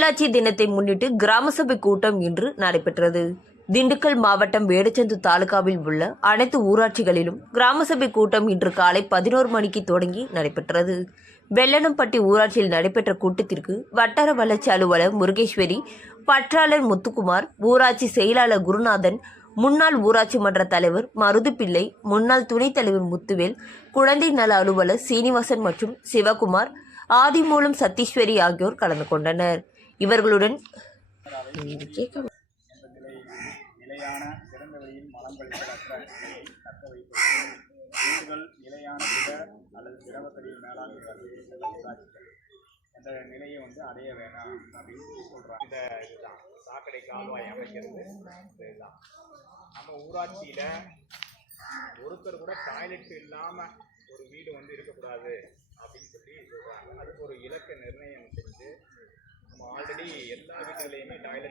உள்ளாட்சி தினத்தை முன்னிட்டு கிராம சபை கூட்டம் இன்று நடைபெற்றது. திண்டுக்கல் மாவட்டம் வேடச்சந்து தாலுகாவில் உள்ள அனைத்து ஊராட்சிகளிலும் கிராம சபை கூட்டம் இன்று காலை பதினோரு மணிக்கு தொடங்கி நடைபெற்றது. வெள்ளனம்பட்டி ஊராட்சியில் நடைபெற்ற கூட்டத்திற்கு வட்டார வளர்ச்சி அலுவலர் முருகேஸ்வரி பற்றாளர் முத்துக்குமார் ஊராட்சி செயலாளர் குருநாதன் முன்னாள் ஊராட்சி மன்ற தலைவர் மருதுப்பிள்ளை முன்னாள் துணைத் தலைவர் முத்துவேல் குழந்தை நல அலுவலர் சீனிவாசன் மற்றும் சிவகுமார் ஆதிமூலம் சத்தீஸ்வரி ஆகியோர் கலந்து கொண்டனர். இவர்களுடன் அந்த நிலையான நிலையை வைப்பது நிலையான அல்லது ஊராட்சிகள் நிலையை வந்து அடைய வேணாம் அப்படின்னு சொல்றாங்க இந்த இதுதான் சாக்கடை கால்வாய் அமைக்கிறது இதுதான் நம்ம ஊராட்சியில ஒருத்தர் கூட டாய்லெட் இல்லாம ஒரு வீடு வந்து இருக்கக்கூடாது அப்படின்னு சொல்லி சொல்றாங்க அதுக்கு ஒரு இலக்கை நிர்ணயம் செஞ்சு நம்ம ஆல்ரெடி எல்லா வீட்டுகளையுமே டாய்லெட்